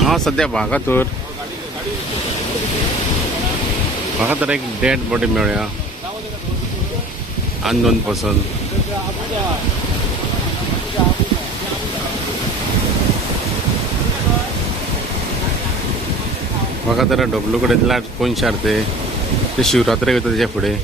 हाँ सध्या वागातोर एक डेड बॉडी मेळ्ळ्या अननोन पर्सन. वागातोर डब्लू कडेन लाट कोण शारते ते शिवरात्री वयता तेच्या फुडें.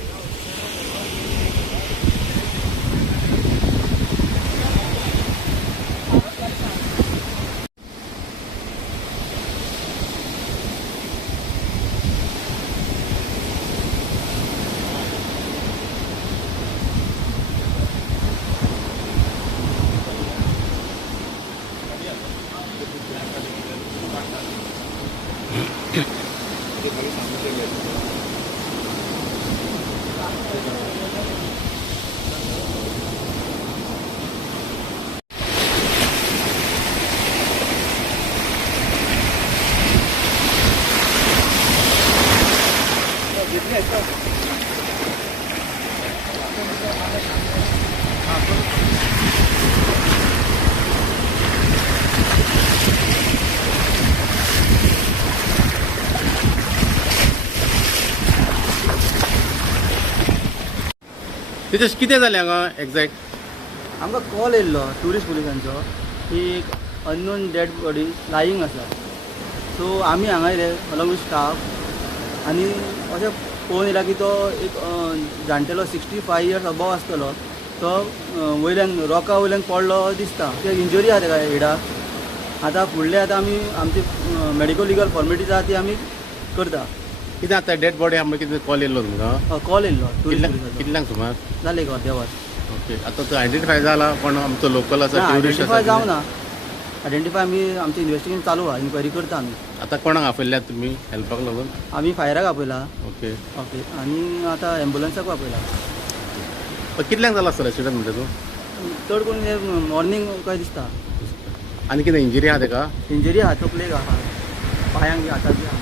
तिथे कितें जालें हांगा एक्झॅक्ट? आमकां कॉल येयल्लो ट्युरिस्ट पुलिसांचो की एक अननोन डेड बॉडी लायींग आसा. सो आमी हांगा येयले अलॉंग विथ स्टाफ आनी अशें पळोवन येयला की तो एक जाणटेलो 65 इयर्स अबव आसतलो. तो वयल्यान रॉका वयल्यान पडलो दिसता. ते इंजरी आहा तेका हेडाक. आतां फुडले आतां आमी आमची मेडिकल लिगल फॉर्मेलिटीज आहा ती आमी करता. कितें आतां डेड बॉडी आमकां कितें कॉल येयल्लो तुमकां? कॉल येयल्लो ट्युरिस्ट पुलिसांचो. कितल्यांक सुमार जाले एक अर्द्या वर. ओके. आतां तो आयडेंटिफाय जाला पण आमचो लोकल आसा ट्युरिस्ट आयडेंटिफाय आसा? जावना. आयडेंटिफाय आमी आमचें इन्वेस्टिगेशन चालू आहा. इन्क्वायरी करता आमी. आतां कोणाक आपयल्यात तुमी हेल्पाक लागून? आमी फायराक आपयला. ओके. ओके. आनी आतां एम्बुलन्साक आपयला. कितल्यांक जाला सर एक्सिडंट म्हणटा तूं? चड करून हे मॉर्निंग काय दिसता. आनी कितें इंजरी आहा तेका? इंजरी आहा, तकलेक आहा, पांयांक बी हाताक बी आहा.